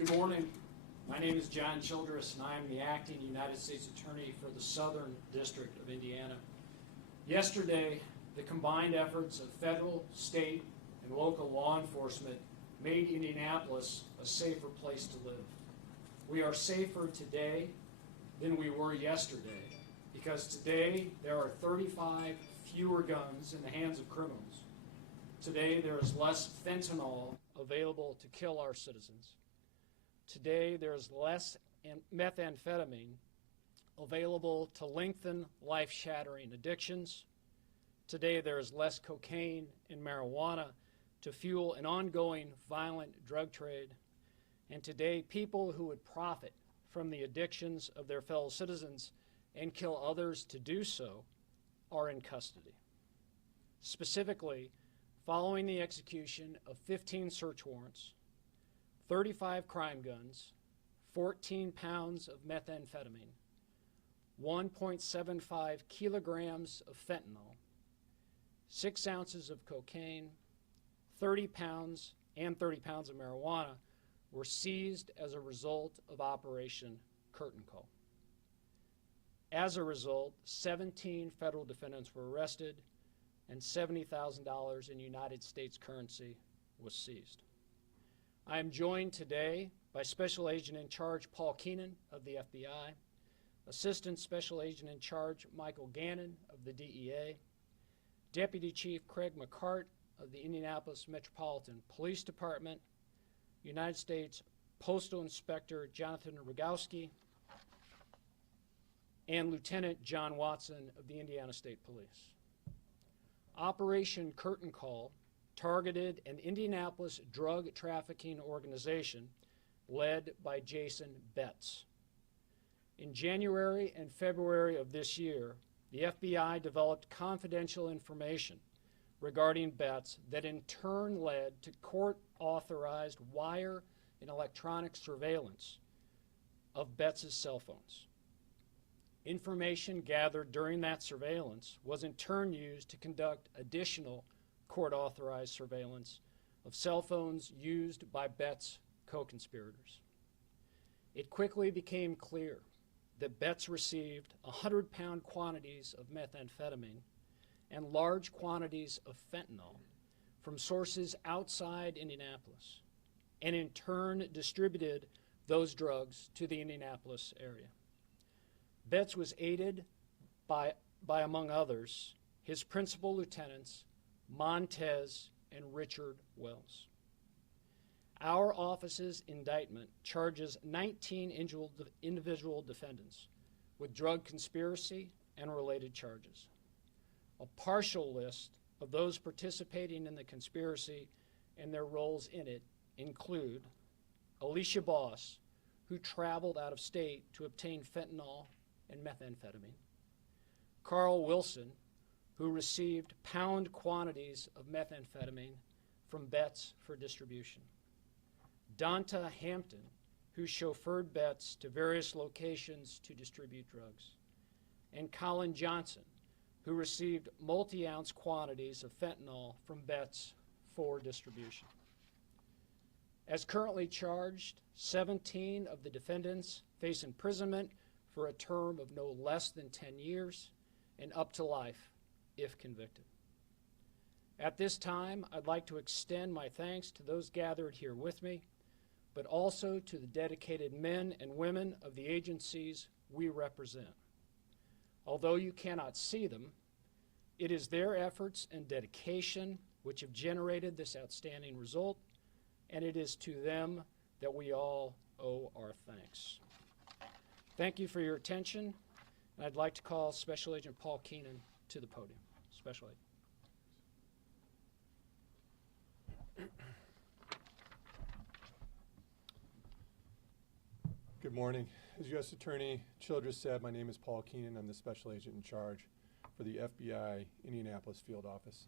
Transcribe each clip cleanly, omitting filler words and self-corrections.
Good morning. My name is John Childress, and I am the acting United States Attorney for the Southern District of Indiana. Yesterday, the combined efforts of federal, state, and local law enforcement made Indianapolis a safer place to live. We are safer today than we were yesterday because today there are 35 fewer guns in the hands of criminals. Today there is less fentanyl available to kill our citizens. Today there is less methamphetamine available to lengthen life-shattering addictions. Today there is less cocaine and marijuana to fuel an ongoing violent drug trade. And today people who would profit from the addictions of their fellow citizens and kill others to do so are in custody. Specifically, following the execution of 15 search warrants, 35 crime guns, 14 pounds of methamphetamine, 1.75 kilograms of fentanyl, 6 ounces of cocaine, 30 pounds of marijuana were seized as a result of Operation Curtain Call. As a result, 17 federal defendants were arrested and $70,000 in United States currency was seized. I am joined today by Special Agent in Charge Paul Keenan of the FBI, Assistant Special Agent in Charge Michael Gannon of the DEA, Deputy Chief Craig McCarty of the Indianapolis Metropolitan Police Department, United States Postal Inspector Jonathan Rogowski, and Lieutenant John Watson of the Indiana State Police. Operation Curtain Call targeted an Indianapolis drug trafficking organization led by Jason Betts. In January and February of this year, the FBI developed confidential information regarding Betts that in turn led to court-authorized wire and electronic surveillance of Betts' cell phones. Information gathered during that surveillance was in turn used to conduct additional court-authorized surveillance of cell phones used by Betts' co-conspirators. It quickly became clear that Betts received 100-pound quantities of methamphetamine and large quantities of fentanyl from sources outside Indianapolis, and in turn distributed those drugs to the Indianapolis area. Betts was aided by among others, his principal lieutenants, Montez and Richard Wells. Our office's indictment charges 19 individual defendants with drug conspiracy and related charges. A partial list of those participating in the conspiracy and their roles in it include Alicia Boss, who traveled out of state to obtain fentanyl and methamphetamine, Carl Wilson, who received pound quantities of methamphetamine from Betts for distribution, Donta Hampton, who chauffeured Betts to various locations to distribute drugs, and Colin Johnson, who received multi-ounce quantities of fentanyl from Betts for distribution. As currently charged, 17 of the defendants face imprisonment for a term of no less than 10 years and up to life if convicted. At this time, I'd like to extend my thanks to those gathered here with me, but also to the dedicated men and women of the agencies we represent. Although you cannot see them, it is their efforts and dedication which have generated this outstanding result, and it is to them that we all owe our thanks. Thank you for your attention, and I'd like to call Special Agent Paul Keenan to the podium. Special Agent. Good morning. As U.S. Attorney Childress said, my name is Paul Keenan. I'm the Special Agent in charge for the FBI Indianapolis Field Office.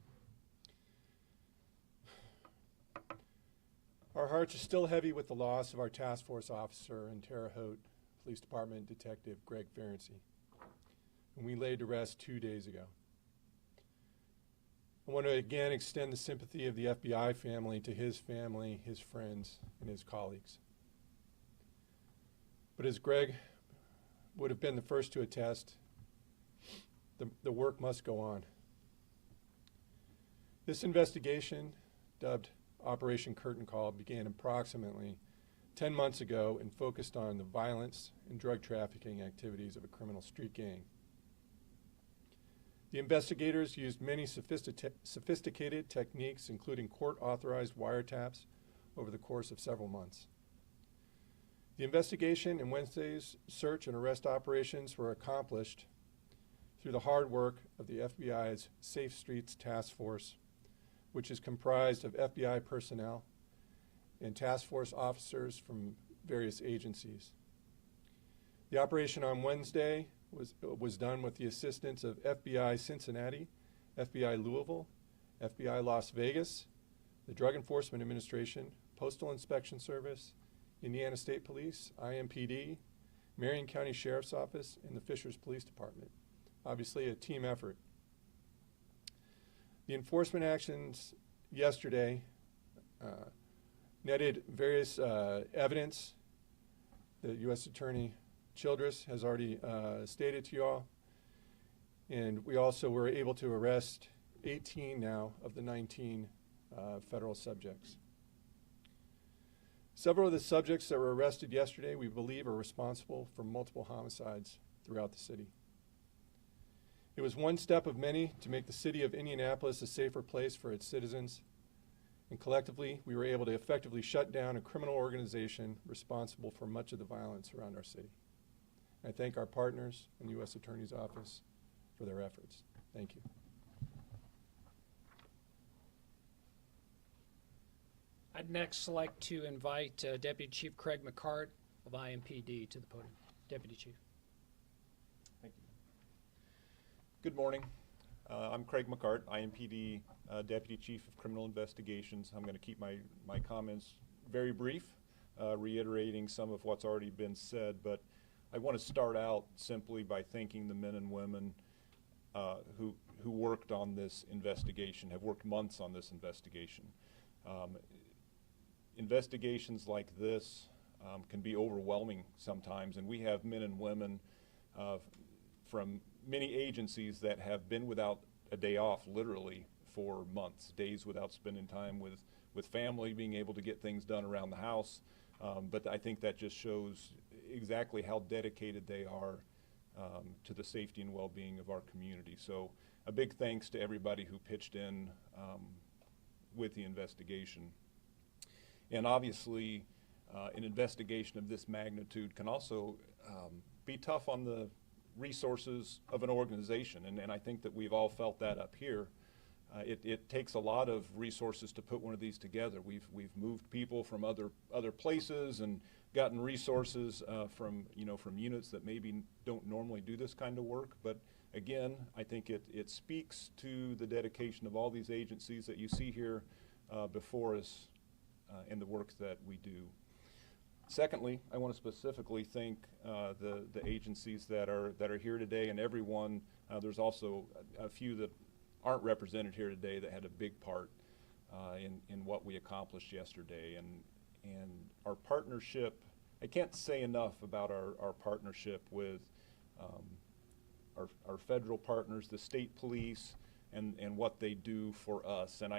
Our hearts are still heavy with the loss of our task force officer and Terre Haute Police Department Detective Greg Ferenczi, whom we laid to rest 2 days ago. I want to again extend the sympathy of the FBI family to his family, his friends, and his colleagues. But as Greg would have been the first to attest, the work must go on. This investigation, dubbed Operation Curtain Call, began approximately 10 months ago and focused on the violence and drug trafficking activities of a criminal street gang. The investigators used many sophisticated techniques, including court-authorized wiretaps, over the course of several months. The investigation and Wednesday's search and arrest operations were accomplished through the hard work of the FBI's Safe Streets Task Force, which is comprised of FBI personnel and task force officers from various agencies. The operation on Wednesday was done with the assistance of FBI Cincinnati, FBI Louisville, FBI Las Vegas, the Drug Enforcement Administration, Postal Inspection Service, Indiana State Police, IMPD, Marion County Sheriff's Office, and the Fishers Police Department. Obviously a team effort. The enforcement actions yesterday netted various evidence that U.S. Attorney Childress has already stated to you all. And we also were able to arrest 18 now of the 19 federal subjects. Several of the subjects that were arrested yesterday, we believe, are responsible for multiple homicides throughout the city. It was one step of many to make the city of Indianapolis a safer place for its citizens, and collectively, we were able to effectively shut down a criminal organization responsible for much of the violence around our city. I thank our partners in the U.S. Attorney's Office for their efforts. Thank you. I'd next like to invite Deputy Chief Craig McCarty of IMPD to the podium. Deputy Chief. Thank you. Good morning. I'm Craig McCarty, IMPD Deputy Chief of Criminal Investigations. I'm going to keep my comments very brief, reiterating some of what's already been said, but I want to start out simply by thanking the men and women who worked on this investigation, have worked months on this investigation. Investigations like this can be overwhelming sometimes, and we have men and women from many agencies that have been without a day off literally for months, days without spending time with family, being able to get things done around the house. But I think that just shows exactly how dedicated they are to the safety and well-being of our community. So a big thanks to everybody who pitched in with the investigation. And obviously, an investigation of this magnitude can also be tough on the resources of an organization, and I think that we've all felt that up here. It takes a lot of resources to put one of these together. We've moved people from other places and gotten resources from units that maybe don't normally do this kind of work. But again, I think it speaks to the dedication of all these agencies that you see here before us in the work that we do. Secondly, I want to specifically thank the agencies that are here today, and everyone. There's also a few that aren't represented here today that had a big part in what we accomplished yesterday, and our partnership. I can't say enough about our partnership with our federal partners, the state police, and what they do for us. And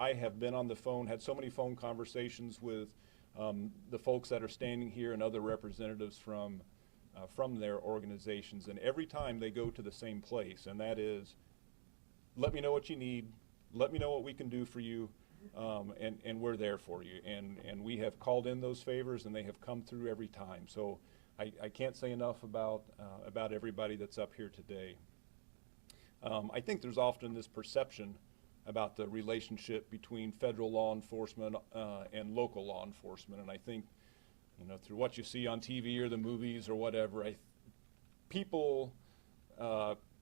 I have been on the phone, had so many phone conversations with the folks that are standing here and other representatives from their organizations, and every time they go to the same place, and that is, let me know what you need, let me know what we can do for you, and we're there for you. And we have called in those favors, and they have come through every time. So I can't say enough about everybody that's up here today. I think there's often this perception about the relationship between federal law enforcement and local law enforcement, and I think, through what you see on TV or the movies or whatever, people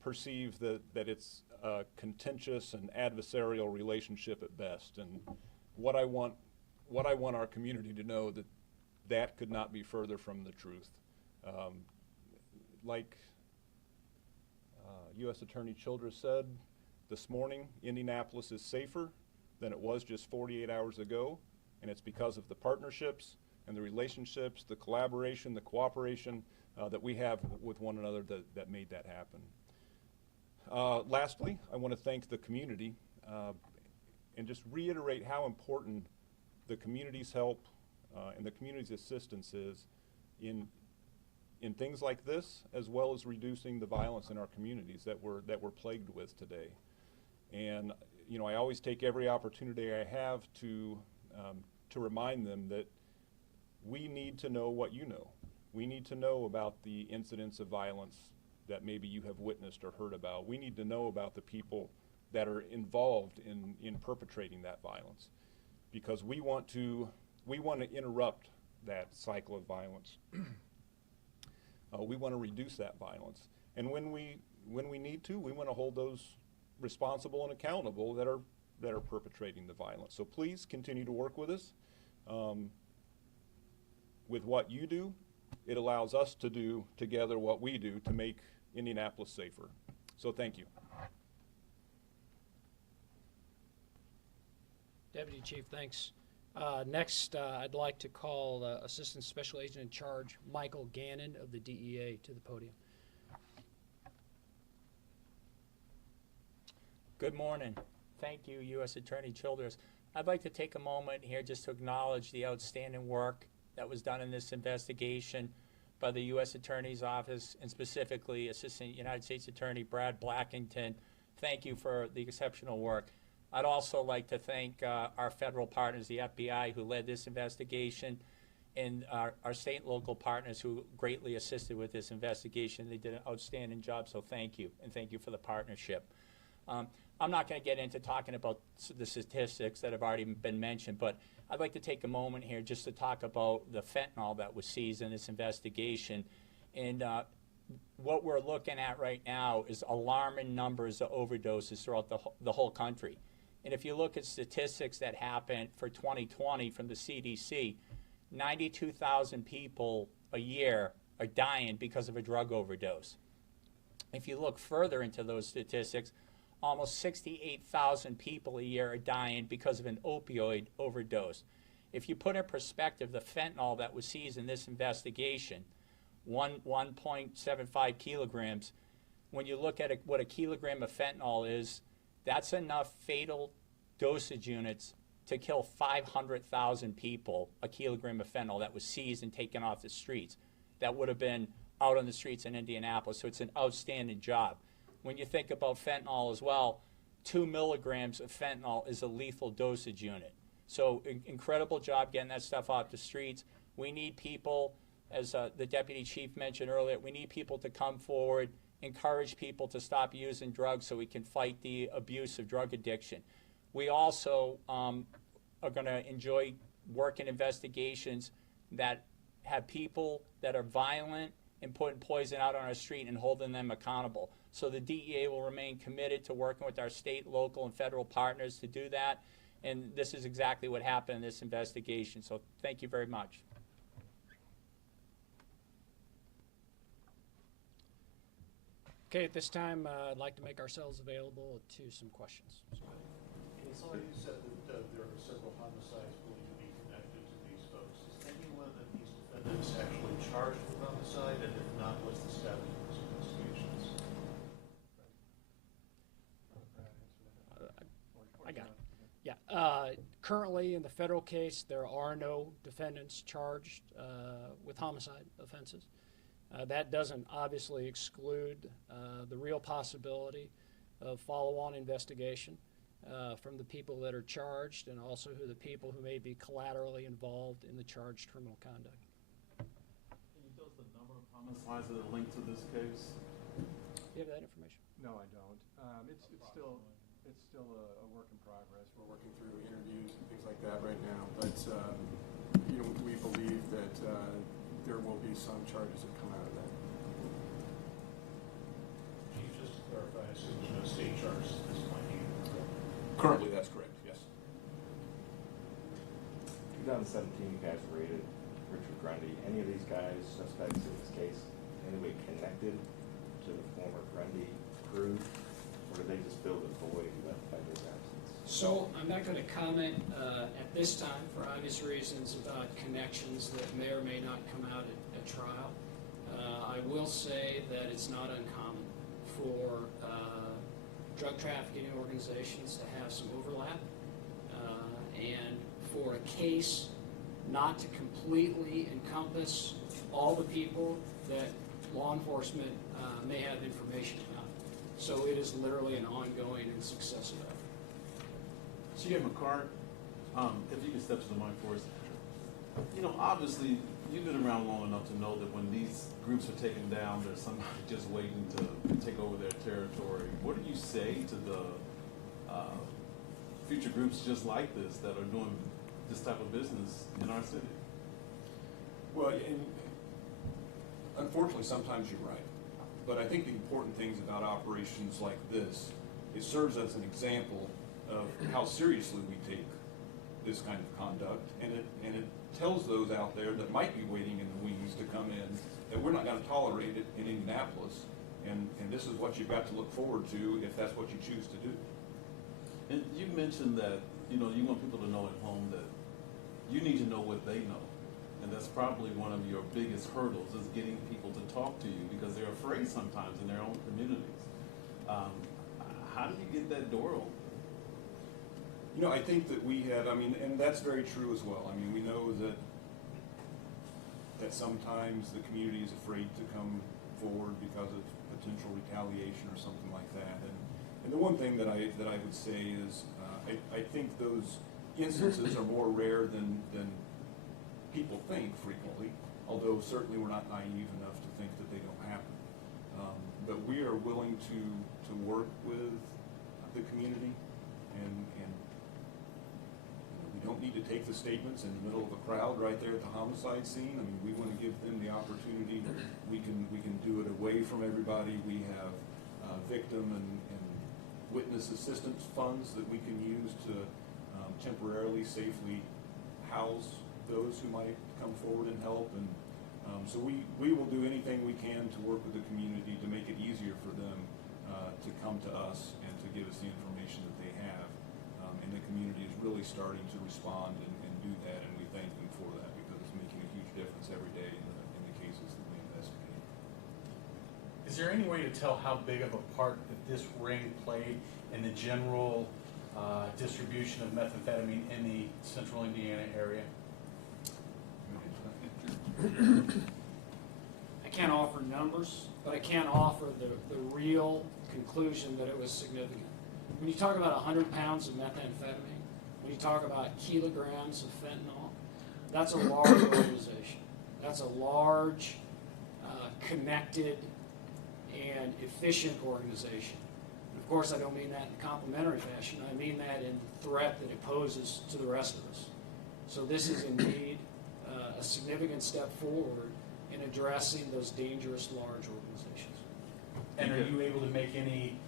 perceive that it's a contentious and adversarial relationship at best. And what I want our community to know that could not be further from the truth. Like U.S. Attorney Childress said this morning, Indianapolis is safer than it was just 48 hours ago, and it's because of the partnerships and the relationships, the collaboration, the cooperation that we have with one another that made that happen. Lastly, I want to thank the community and just reiterate how important the community's help and the community's assistance is in things like this, as well as reducing the violence in our communities that we're plagued with today. And you know, I always take every opportunity I have to remind them that we need to know what you know. We need to know about the incidents of violence that maybe you have witnessed or heard about. We need to know about the people that are involved in perpetrating that violence, because we want to interrupt that cycle of violence. We want to reduce that violence, and when we need to, we want to hold those responsible and accountable that are perpetrating the violence. So please continue to work with us. With what you do, it allows us to do together what we do to make Indianapolis safer. So thank you. Deputy Chief, thanks. Next, I'd like to call Assistant Special Agent in Charge Michael Gannon of the DEA to the podium. Good morning. Thank you, U.S. Attorney Childress. I'd like to take a moment here just to acknowledge the outstanding work that was done in this investigation by the U.S. Attorney's Office, and specifically Assistant United States Attorney Brad Blackington. Thank you for the exceptional work. I'd also like to thank our federal partners, the FBI, who led this investigation, and our state and local partners who greatly assisted with this investigation. They did an outstanding job, so thank you, and thank you for the partnership. I'm not going to get into talking about the statistics that have already been mentioned, but I'd like to take a moment here just to talk about the fentanyl that was seized in this investigation. And what we're looking at right now is alarming numbers of overdoses throughout the whole country. And if you look at statistics that happened for 2020 from the CDC, 92,000 people a year are dying because of a drug overdose. If you look further into those statistics, almost 68,000 people a year are dying because of an opioid overdose. If you put in perspective the fentanyl that was seized in this investigation, 1.75 kilograms, when you look at what a kilogram of fentanyl is, that's enough fatal dosage units to kill 500,000 people, a kilogram of fentanyl that was seized and taken off the streets. That would have been out on the streets in Indianapolis, so it's an outstanding job. When you think about fentanyl as well, 2 milligrams of fentanyl is a lethal dosage unit. So incredible job getting that stuff off the streets. We need people, as the Deputy Chief mentioned earlier, we need people to come forward, encourage people to stop using drugs so we can fight the abuse of drug addiction. We also are going to enjoy working investigations that have people that are violent and putting poison out on our street and holding them accountable. So the DEA will remain committed to working with our state, local, and federal partners to do that. And this is exactly what happened in this investigation. So thank you very much. Okay, at this time, I'd like to make ourselves available to some questions. So you said that there are several homicides believed to be connected to these folks. Is anyone of these defendants actually charged with homicide? And if not, what's the status of those investigations? I got it. Yeah. Currently, in the federal case, there are no defendants charged with homicide offenses. That doesn't obviously exclude the real possibility of follow-on investigation from the people that are charged, and also the people who may be collaterally involved in the charged criminal conduct. Can you tell us the number of homicides that are linked to this case? Do you have that information? No, I don't. It's still a work in progress. We're working through interviews and things like that right now, but you know, we believe that there will be some charges that come out of that. Chief, just to clarify, I assume there's no state charges at this point either. Currently, that's correct, yes. 2017, you guys raided Richard Grundy. Any of these guys, suspects in this case, any way connected to the former Grundy crew, or did they just fill the void left by his absence? So I'm not going to comment at this time, for obvious reasons, about connections that may or may not come out at trial. I will say that it's not uncommon for drug trafficking organizations to have some overlap, and for a case not to completely encompass all the people that law enforcement may have information about. So it is literally an ongoing and successive effort. Chief McCarty, if you can step to the mic for us. You know, obviously, you've been around long enough to know that when these groups are taken down, there's somebody just waiting to take over their territory. What do you say to the future groups just like this that are doing this type of business in our city? Well, and unfortunately, sometimes you're right. But I think the important things about operations like this, it serves as an example of how seriously we take this kind of conduct, and it tells those out there that might be waiting in the wings to come in that we're not going to tolerate it in Indianapolis, and this is what you've got to look forward to if that's what you choose to do. And you mentioned that, you know, you want people to know at home that you need to know what they know. And that's probably one of your biggest hurdles, is getting people to talk to you because they're afraid sometimes in their own communities. How do you get that door open? You know, I think that we have, I mean, and that's very true as well. I mean, we know that sometimes the community is afraid to come forward because of potential retaliation or something like that. And the one thing that I would say is I think those instances are more rare than people think frequently, although certainly we're not naive enough to think that they don't happen. But we are willing to work with the community, and we don't need to take the statements in the middle of a crowd right there at the homicide scene. I mean, we want to give them the opportunity. We can do it away from everybody. We have victim and witness assistance funds that we can use to temporarily, safely house those who might come forward and help. And so we will do anything we can to work with the community to make it easier for them to come to us and to give us the information that they have. And the community is really starting to respond and do that, and we thank them for that because it's making a huge difference every day in the cases that we investigate. Is there any way to tell how big of a part that this ring played in the general distribution of methamphetamine in the central Indiana area? I can't offer numbers, but I can offer the real conclusion that it was significant. When you talk about 100 pounds of methamphetamine, when you talk about kilograms of fentanyl, that's a large organization. That's a large, connected, and efficient organization. And of course, I don't mean that in a complimentary fashion. I mean that in the threat that it poses to the rest of us. So this is indeed a significant step forward in addressing those dangerous large organizations. And are you able to make any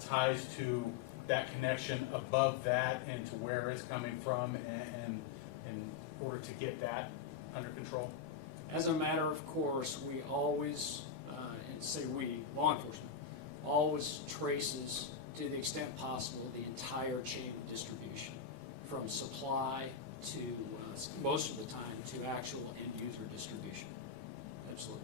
ties to that connection above that and to where it's coming from and in order to get that under control? As a matter of course, we always, and say we, law enforcement, always traces, to the extent possible, the entire chain of distribution, from supply to, most of the time, to actual end-user distribution. Absolutely.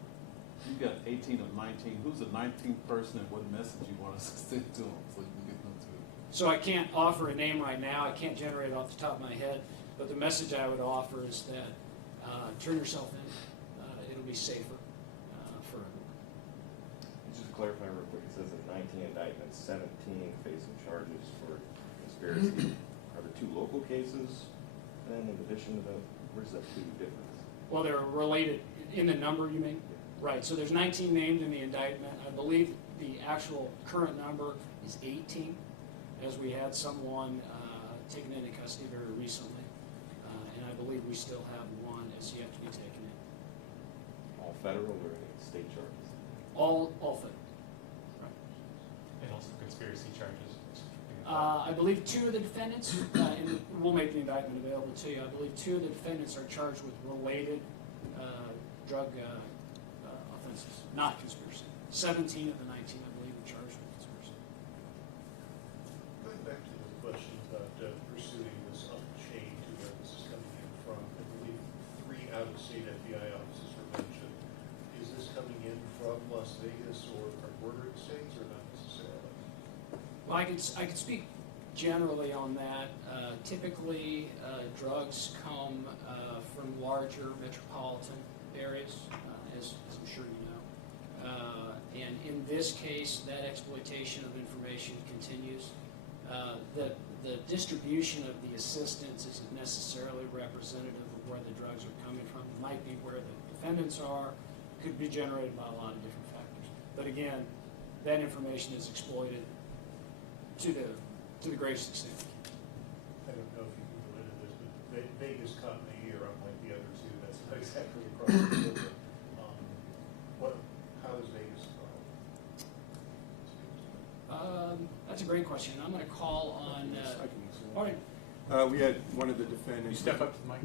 You've got 18 of 19. Who's the 19th person and what message you want us to send to them so you can get them to? So I can't offer a name right now. I can't generate it off the top of my head. But the message I would offer is that turn yourself in. It'll be safer for everyone. Just to clarify real quick, it says in 19 indictments, 17 facing charges for conspiracy. Are there 2 local cases? And in addition to that, where's that 2 difference? Well, they're related in the number, you mean? Right, so there's 19 named in the indictment. I believe the actual current number is 18, as we had someone taken into custody very recently. And I believe we still have one as yet to be taken in. All federal or any state charges? All federal. Right. And also conspiracy charges. I believe 2 of the defendants, and we'll make the indictment available to you, I believe 2 of the defendants are charged with related drug offenses, not conspiracy. 17 of the 19, I believe, are charged with conspiracy. Going back to the questions out-of-state FBI officers were mentioned. Is this coming in from Las Vegas or from bordering states, or not necessarily? Well, I could speak generally on that. Typically, drugs come from larger metropolitan areas, as I'm sure you know. And in this case, that exploitation of information continues. The distribution of the assistance isn't necessarily representative of where the drugs are coming from. It might be where the defendants are, could be generated by a lot of different factors. But again, that information is exploited to the greatest extent. I don't know if you can go into this, but Vegas caught in a year, unlike the other two. That's not exactly across the border. How is Vegas involved? That's a great question. I'm going to call on. All right. We had one of the You defendants. step up to the mic.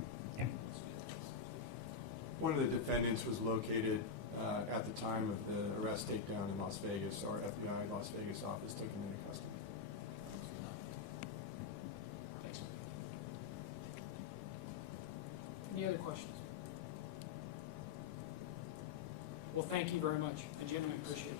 One of the defendants was located at the time of the arrest takedown in Las Vegas. Our FBI Las Vegas office took him into custody. Thanks. Any other questions? Well, thank you very much. And gentlemen, appreciate it.